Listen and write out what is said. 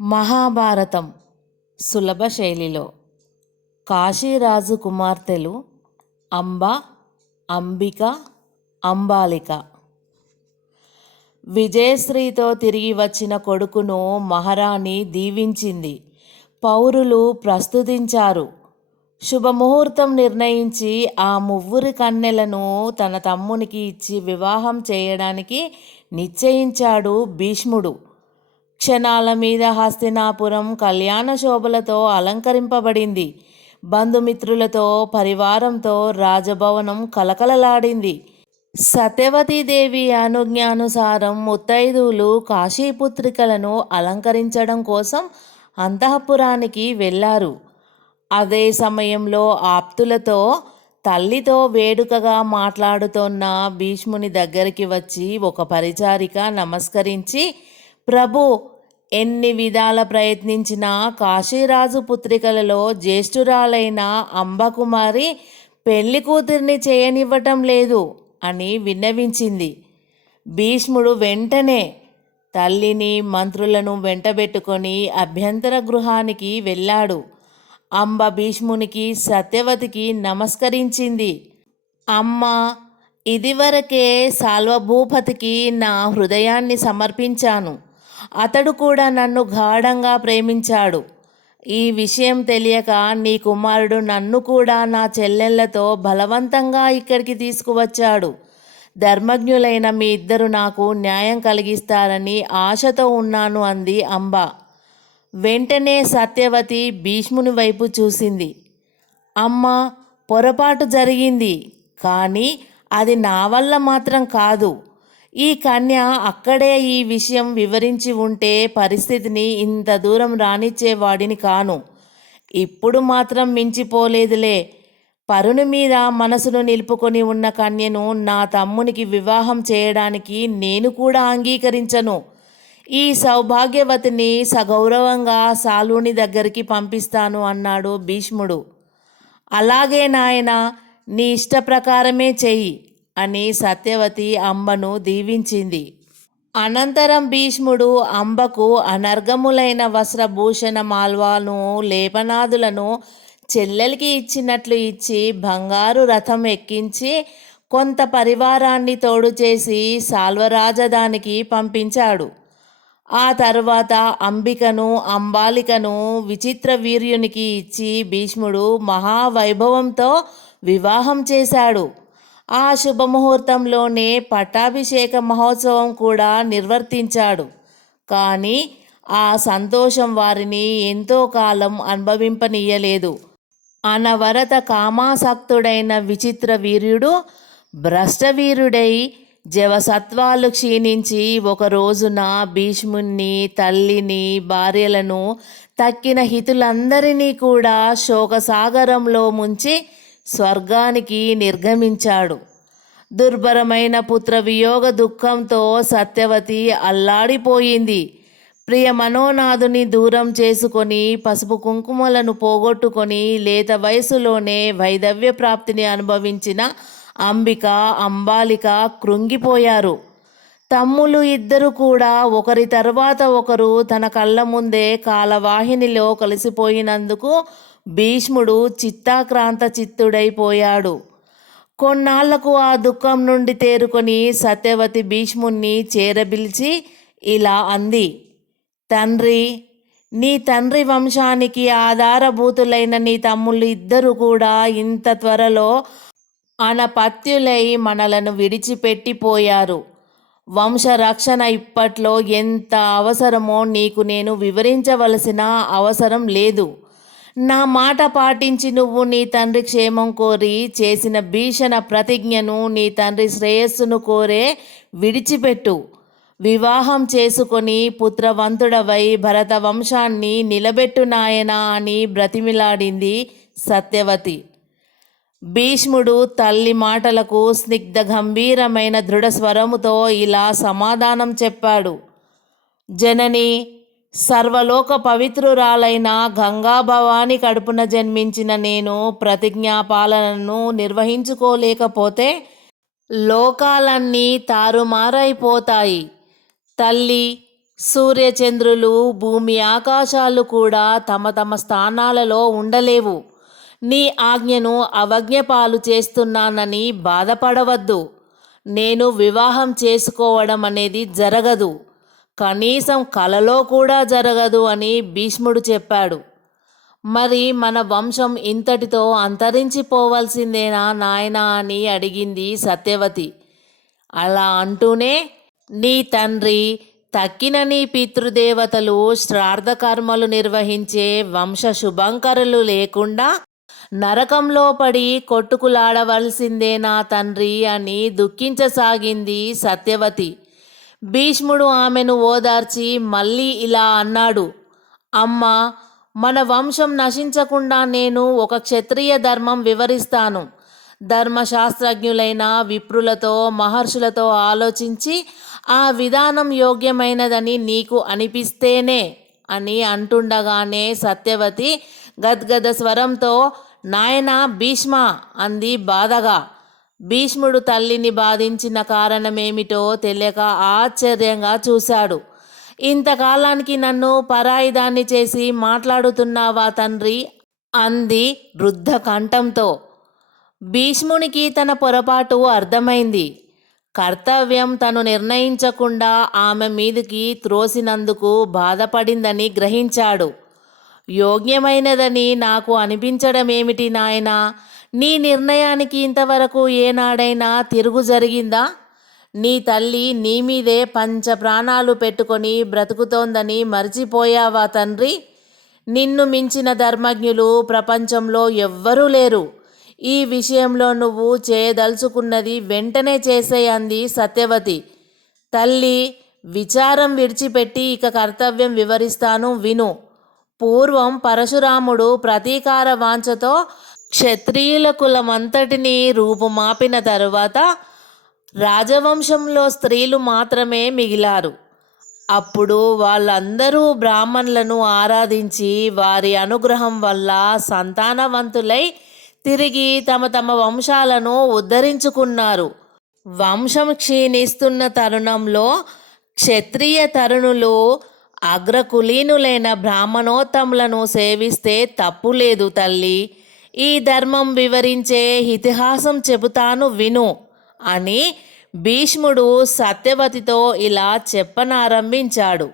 మహాభారతం సులభ శైలిలో కాశీరాజు కుమార్తెలు అంబ, అంబిక, అంబాలిక. విజయశ్రీతో తిరిగి వచ్చిన కొడుకును మహారాణి దీవించింది. పౌరులు ప్రస్తుతించారు. శుభముహూర్తం నిర్ణయించి ఆ ముగ్గురి కన్నెలను తన తమ్మునికి ఇచ్చి వివాహం చేయడానికి నిశ్చయించాడు భీష్ముడు. క్షణాల మీద హస్తినాపురం కళ్యాణ శోభలతో అలంకరింపబడింది. బంధుమిత్రులతో పరివారంతో రాజభవనం కలకలలాడింది. సత్యవతీదేవి అనుజ్ఞానుసారం ముత్తైదువులు కాశీపుత్రికలను అలంకరించడం కోసం అంతఃపురానికి వెళ్ళారు. అదే సమయంలో ఆప్తులతో తల్లితో వేడుకగా మాట్లాడుతోన్న భీష్ముని దగ్గరికి వచ్చి ఒక పరిచారిక నమస్కరించి, ప్రభు, ఎన్ని విధాల ప్రయత్నించినా కాశీరాజు పుత్రికలలో జ్యేష్ఠురాలైన అంబకుమారి పెళ్లి కూతుర్ని చేయనివ్వటం లేదు అని విన్నవించింది. భీష్ముడు వెంటనే తల్లిని మంత్రులను వెంటబెట్టుకొని అభ్యంతర గృహానికి వెళ్ళాడు. అంబ భీష్మునికి సత్యవతికి నమస్కరించింది. అమ్మ, ఇదివరకే సాల్వభూపతికి నా హృదయాన్ని సమర్పించాను. అతడు కూడా నన్ను గాఢంగా ప్రేమించాడు. ఈ విషయం తెలియక నీ కుమారుడు నన్ను కూడా నా చెల్లెళ్లతో బలవంతంగా ఇక్కడికి తీసుకువచ్చాడు. ధర్మజ్ఞులైన మీ ఇద్దరు నాకు న్యాయం కలిగిస్తారని ఆశతో ఉన్నాను అంది అంబ. వెంటనే సత్యవతి భీష్ముని వైపు చూసింది. అమ్మ, పొరపాటు జరిగింది, కానీ అది నా వల్ల మాత్రం కాదు. ఈ కన్య అక్కడే ఈ విషయం వివరించి ఉంటే పరిస్థితిని ఇంత దూరం రానిచ్చేవాడిని కాను. ఇప్పుడు మాత్రం మించిపోలేదులే. పరుని మీద మనసును నిలుపుకొని ఉన్న కన్యను నా తమ్మునికి వివాహం చేయడానికి నేను కూడా అంగీకరించను. ఈ సౌభాగ్యవతిని సగౌరవంగా సాలుని దగ్గరికి పంపిస్తాను అన్నాడు భీష్ముడు. అలాగే నాయనా, నీ ఇష్ట ప్రకారమే చెయ్యి అని సత్యవతి అంబను దీవించింది. అనంతరం భీష్ముడు అంబకు అనర్గములైన వస్త్రభూషణ మాల్వాను లేపనాదులను చెల్లెలికి ఇచ్చినట్లు ఇచ్చి బంగారు రథం ఎక్కించి కొంత పరివారాన్ని తోడు చేసి సాల్వరాజధానికి పంపించాడు. ఆ తరువాత అంబికను, అంబాలికను విచిత్ర వీర్యునికి ఇచ్చి భీష్ముడు మహావైభవంతో వివాహం చేశాడు. ఆ శుభముహూర్తంలోనే పట్టాభిషేక మహోత్సవం కూడా నిర్వర్తించాడు. కానీ ఆ సంతోషం వారిని ఎంతో కాలం అనుభవింపనీయలేదు. అనవరత కామాసక్తుడైన విచిత్ర వీర్యుడు భ్రష్టవీరుడై జవసత్వాలు క్షీణించి ఒక రోజున భీష్ముణ్ణి, తల్లిని, భార్యలను, తక్కిన హితులందరినీ కూడా శోకసాగరంలో ముంచి స్వర్గానికి నిర్గమించాడు. దుర్భరమైన పుత్ర వియోగ దుఃఖంతో సత్యవతి అల్లాడిపోయింది. ప్రియ మనోనాథుని దూరం చేసుకొని పసుపు కుంకుమలను పోగొట్టుకొని లేత వయసులోనే వైధవ్య ప్రాప్తిని అనుభవించిన అంబిక, అంబాలిక కృంగిపోయారు. తమ్ములు ఇద్దరు కూడా ఒకరి తర్వాత ఒకరు తన కళ్ళ ముందే కాలవాహినిలో కలిసిపోయినందుకు భీష్ముడు చిత్తాక్రాంత చిత్తుడైపోయాడు. కొన్నాళ్లకు ఆ దుఃఖం నుండి తేరుకొని సత్యవతి భీష్ముణ్ణి చేరబిలిచి ఇలా అంది. తండ్రి, నీ తండ్రి వంశానికి ఆధారభూతులైన నీ తమ్ముళ్ళు ఇద్దరు కూడా ఇంత త్వరలో అనపత్యులై మనలను విడిచిపెట్టిపోయారు. వంశరక్షణ ఇప్పట్లో ఎంత అవసరమో నీకు నేను వివరించవలసిన అవసరం లేదు. నా మాట పాటించి నువ్వు నీ తండ్రి క్షేమం కోరి చేసిన భీషణ ప్రతిజ్ఞను, నీ తండ్రి శ్రేయస్సును కోరే విడిచిపెట్టు. వివాహం చేసుకొని పుత్రవంతుడవై భరత వంశాన్ని నిలబెట్టు నాయనా అని బ్రతిమిలాడింది సత్యవతి. భీష్ముడు తల్లి మాటలకు స్నిగ్ధ గంభీరమైన దృఢస్వరముతో ఇలా సమాధానం చెప్పాడు. జనని, సర్వలోక పవిత్రురాలైన గంగాభవాని కడుపున జన్మించిన నేను ప్రతిజ్ఞాపాలనను నిర్వహించుకోలేకపోతే లోకాలన్నీ తారుమారైపోతాయి. తల్లి, సూర్యచంద్రులు, భూమి ఆకాశాలు కూడా తమ తమ స్థానాలలో ఉండలేవు. నీ ఆజ్ఞను అవజ్ఞ పాలు చేస్తున్నానని బాధపడవద్దు. నేను వివాహం చేసుకోవడం అనేది జరగదు, కనీసం కలలో కూడా జరగదు అని భీష్ముడు చెప్పాడు. మరి మన వంశం ఇంతటితో అంతరించిపోవలసిందేనా నాయనా అని అడిగింది సత్యవతి. అలా అంటూనే, నీ తండ్రి తక్కిన నీ పితృదేవతలు శ్రాద్ధకర్మలు నిర్వహించే వంశ శుభంకరులు లేకుండా నరకంలో పడి కొట్టుకులాడవలసిందే నా తండ్రి అని దుఃఖించసాగింది సత్యవతి. భీష్ముడు ఆమెను ఓదార్చి మళ్ళీ ఇలా అన్నాడు. అమ్మా, మన వంశం నశించకుండా నేను ఒక క్షత్రియ ధర్మం వివరిస్తాను. ధర్మశాస్త్రజ్ఞులైన విప్రులతో, మహర్షులతో ఆలోచించి ఆ విధానం యోగ్యమైనదని నీకు అనిపిస్తేనే అని అంటుండగానే సత్యవతి గద్గద స్వరంతో, నాయనా భీష్మ అంది బాధగా. భీష్ముడు తల్లిని బాధించిన కారణమేమిటో తెలియక ఆశ్చర్యంగా చూశాడు. ఇంతకాలానికి నన్ను పరాయిదాన్ని చేసి మాట్లాడుతున్నావా తండ్రి అంది వృద్ధ కంఠంతో. భీష్మునికి తన పొరపాటు అర్థమైంది. కర్తవ్యం తను నిర్ణయించకుండా ఆమె మీదికి త్రోసినందుకు బాధపడిందని గ్రహించాడు. యోగ్యమైనదని నాకు అనిపించడమేమిటి నాయనా? నీ నిర్ణయానికి ఇంతవరకు ఏనాడైనా తిరుగు జరిగిందా? నీ తల్లి నీ మీదే పంచ ప్రాణాలు పెట్టుకొని బ్రతుకుతోందని మర్చిపోయావా తండ్రి? నిన్ను మించిన ధర్మజ్ఞులు ప్రపంచంలో ఎవ్వరూ లేరు. ఈ విషయంలో నువ్వు చేయదలుచుకున్నది వెంటనే చేసేయంది సత్యవతి. తల్లి, విచారం విడిచిపెట్టి ఇక కర్తవ్యం వివరిస్తాను విను. పూర్వం పరశురాముడు ప్రతీకార వాంఛతో క్షత్రియుల కులమంతటినీ రూపుమాపిన తరువాత రాజవంశంలో స్త్రీలు మాత్రమే మిగిలారు. అప్పుడు వాళ్ళందరూ బ్రాహ్మణులను ఆరాధించి వారి అనుగ్రహం వల్ల సంతానవంతులై తిరిగి తమ తమ వంశాలను ఉద్ధరించుకున్నారు. వంశం క్షీణిస్తున్న తరుణంలో క్షత్రియ తరుణులు అగ్రకులీనులైన బ్రాహ్మణోత్తములను సేవిస్తే తప్పులేదు తల్లి. ఈ ధర్మం వివరించే ఇతిహాసం చెబుతాను విను అని భీష్ముడు సత్యవతితో ఇలా చెప్పనారంభించాడు.